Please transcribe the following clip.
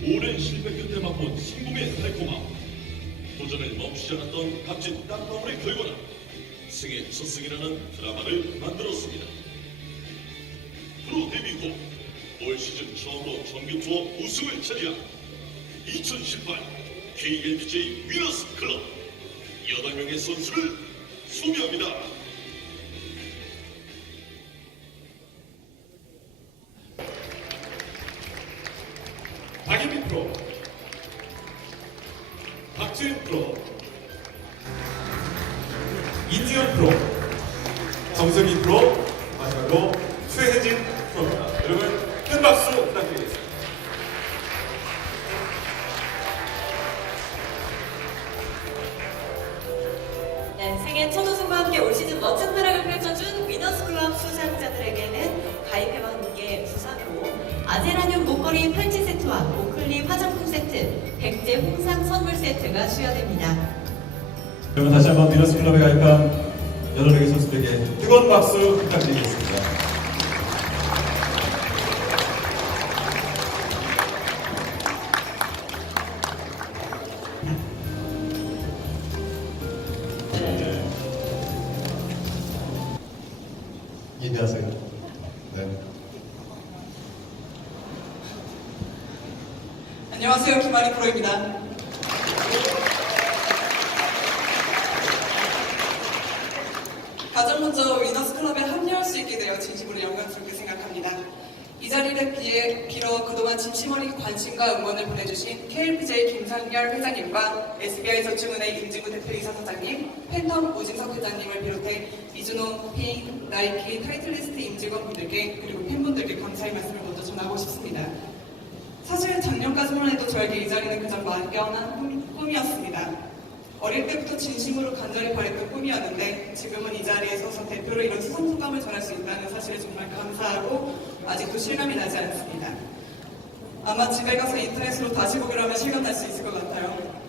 실패 끝에 맛본 신금의 달콤함 도전을 멈추지 않았던 값진 땀방울의 결과는 승의 첫 승이라는 드라마를 만들었습니다. 프로 데뷔 후 올 시즌 처음으로 정규 투어 우승을 차지한 2018 KLPJ 위너스 클럽 8명의 선수를 소개합니다. 박지은 프로, 이지현 프로, 정석희 프로, 마지막으로 최혜진 프로입니다. 여러분 큰 박수 부탁드리겠습니다. 네, 생애 첫 우승과 함께 올 시즌 멋진 활약을 아제라늄 목걸이 팔찌 세트와 오클리 화장품 세트, 백제 홍삼 선물 세트가 수여됩니다. 여러분 다시 한번 미러스 클럽에 가입한 여덟 명의 선수들에게 뜨거운 박수 부탁드리겠습니다. 인사하세요. 네. 안녕하세요. 김아리 프로입니다. 가장 먼저 위너스 클럽에 합류할 수 있게 되어 진심으로 영광스럽게 생각합니다. 이 자리를 비해 빌어 그동안 진심 어린 관심과 응원을 보내주신 KLPJ 김상열 회장님과 SBI저축은행 임지구 대표이사 사장님, 팬텀 오진석 회장님을 비롯해 미즈노, 핑, 나이키, 타이틀리스트 임직원분들께 그리고 팬분들께 감사의 말씀을 먼저 전하고 싶습니다. 작년까지만 해도 저에게 이 자리는 그저 막연한 꿈- 꿈이었습니다. 어릴 때부터 진심으로 간절히 바랬던 꿈이었는데 지금은 이 자리에 서서 대표로 이런 수상 소감을 전할 수 있다는 사실에 정말 감사하고 아직도 실감이 나지 않습니다. 아마 집에 가서 인터넷으로 다시 보기로 하면 실감 날 수 있을 것 같아요.